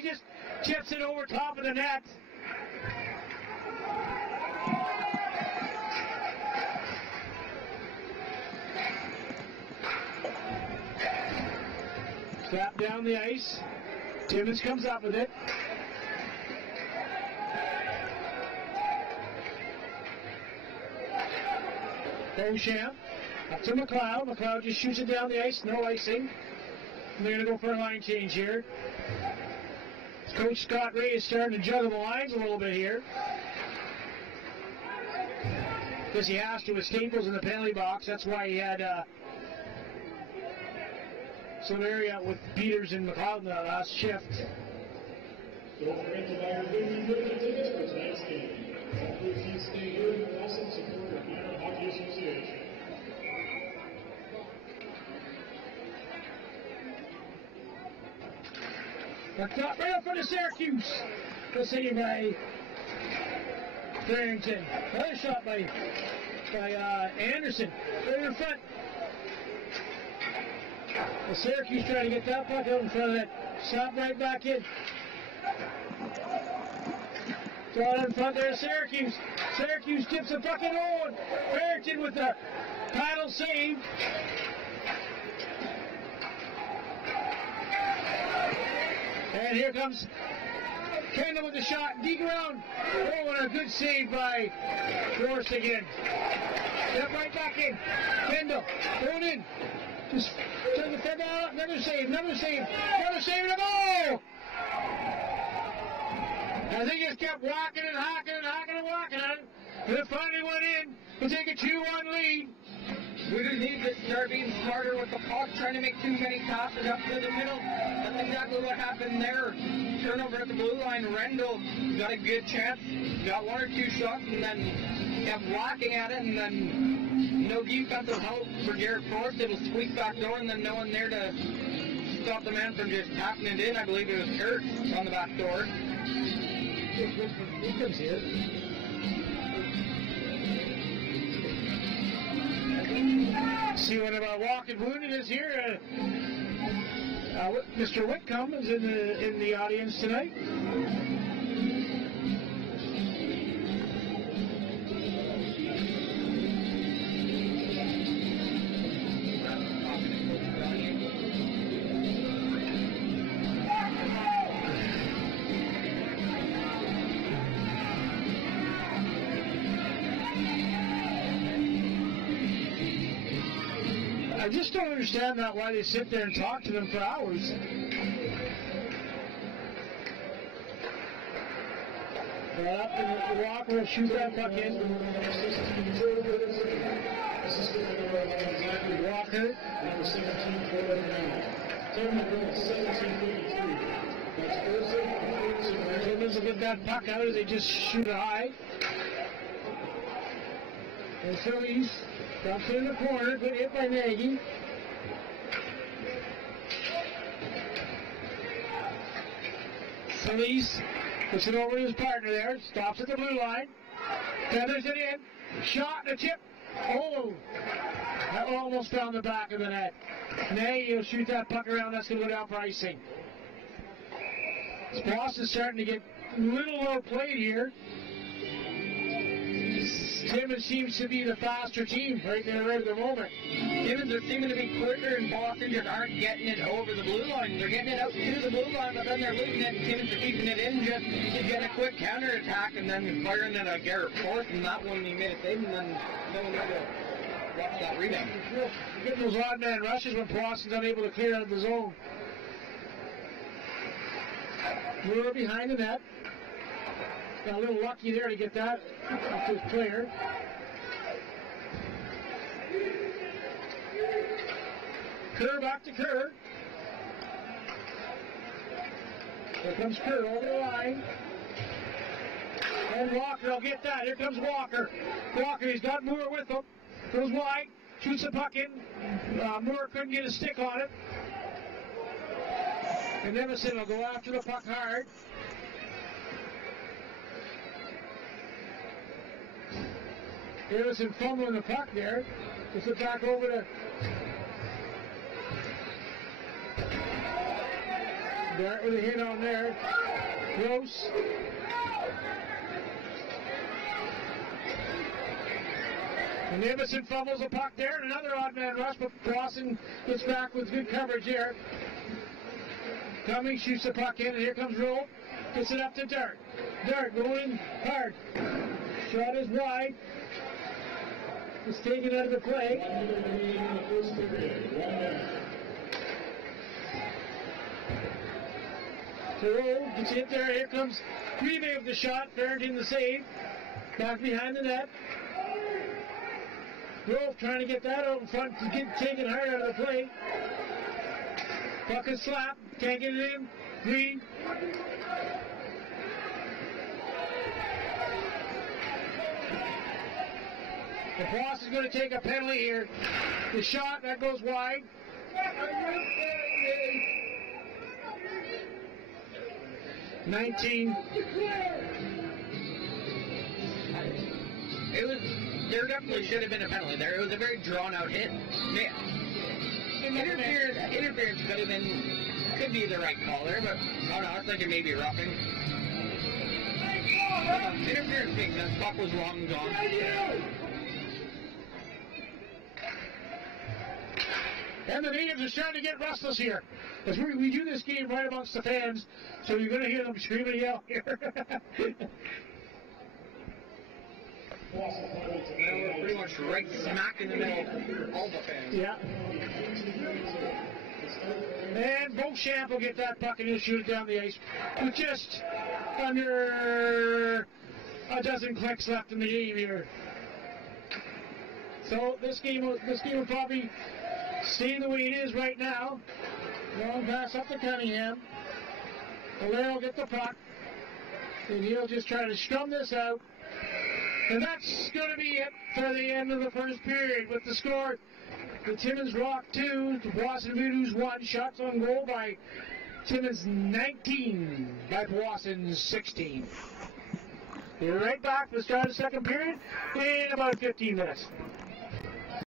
He just chips it over top of the net. Slap down the ice. Timmins comes up with it. Beauchamp up to McLeod. McLeod just shoots it down the ice, no icing. They're going to go for a line change here. Coach Scott Ray is starting to juggle the lines a little bit here. Because he has to with Staples in the penalty box. That's why he had some area with Peters and McLeod in the last shift. Don't forget to buy your good tickets for tonight's game. All proceeds stay here and also support the Minor Hockey Association. That's not right up for the Syracuse. The save by Farrington. Another shot by Anderson. Right in front. The Syracuse trying to get that puck out in front of that. Stop right back in. Throw it in front there, Syracuse. Syracuse tips the puck in on. Farrington with the paddle save. And here comes Kendall with the shot, deep around. Oh, and a good save by Forrest again. Step right back in. Kendall, going in. Just turn the fed out. Another save, another save, another save, and a goal! And they just kept walking and hocking and hocking and walking at it. And it finally went in to take a 2-1 lead. We just need to start being smarter with the puck, trying to make too many passes up to the middle. That's exactly what happened there. Turnover at the blue line. Rendell got a good chance, got one or two shots, and then kept walking at it, and then no defensive help for Garrett Forrest. It'll squeak back door, and then no one there to stop the man from just tapping it in. I believe it was Kurt on the back door. He comes here. See one of our walking wounded is here. Mr. Whitcomb is in the audience tonight. I just don't understand that why they sit there and talk to them for hours. Right up and Walker will shoot that puck in. Walker. Number 17 for now. 17 Timmins will get that puck out as they just shoot it high. And Phillies dumps it in the corner. Good hit by Nagy. Phillies puts it over to his partner there. Stops at the blue line. Feathers it in. Shot and a tip. Oh! That almost found the back of the net. Nagy will shoot that puck around. That's going to go down for icing. Boston's starting to get a little outplayed here. Timmins seems to be the faster team right at the moment. Timmins are seeming to be quicker, and Boston just aren't getting it over the blue line. They're getting it out to the blue line, but then they're losing it, and Timmins are keeping it in just to get a quick counterattack, and then firing it at Garrett Forrest, and that one he made a save, and then no one had to watch that rebound. Getting those odd man rushes when Boston's unable to clear out of the zone. We're behind the net. Got a little lucky there to get that up to his player. Kerr back to Kerr. Here comes Kerr over the line. And Walker will get that. Here comes Walker. Walker, he's got Moore with him. Goes wide. Shoots the puck in. Moore couldn't get a stick on it. And Emerson will go after the puck hard. Emerson fumbling the puck there. Puts it back over to Dart with a hit on there. Close. And Ibbotson fumbles a puck there, and another odd man rush, but Boston gets back with good coverage here. Cummings shoots the puck in, and here comes Rowe. Gets it up to Dart. Dart going hard. Shot is wide. It's taken out of the play. 1 minute remaining in the first period. 1 minute. So Rowe gets hit there. Here comes Grebe with the shot. Barrington the save. Back behind the net. Grove trying to get that out in front to get taken hard out of the play. Bucket slap. Can't get it in. Green. The boss is going to take a penalty here. The shot, that goes wide. 19. There definitely should have been a penalty there. It was a very drawn-out hit. Yeah. Interference could be the right call there, but I don't know. I was thinking maybe roughing. Interference makes sense. Puck was long gone. And the natives are starting to get restless here. As we do this game right amongst the fans, so you're going to hear them scream and yell here. Now we're pretty much right smack in the middle of all the fans. Yeah. And Beauchamp will get that puck and he'll shoot it down the ice with just under a dozen clicks left in the game here. So this game will probably stay the way it is right now. Long pass up to Cunningham. Valero will get the puck. And he'll just try to strum this out. And that's going to be it for the end of the first period with the score. The Timmins Rock 2, the Boston Voodoo's 1. Shots on goal by Timmins 19, by Boston 16. We're right back for the start of the second period in about 15 minutes.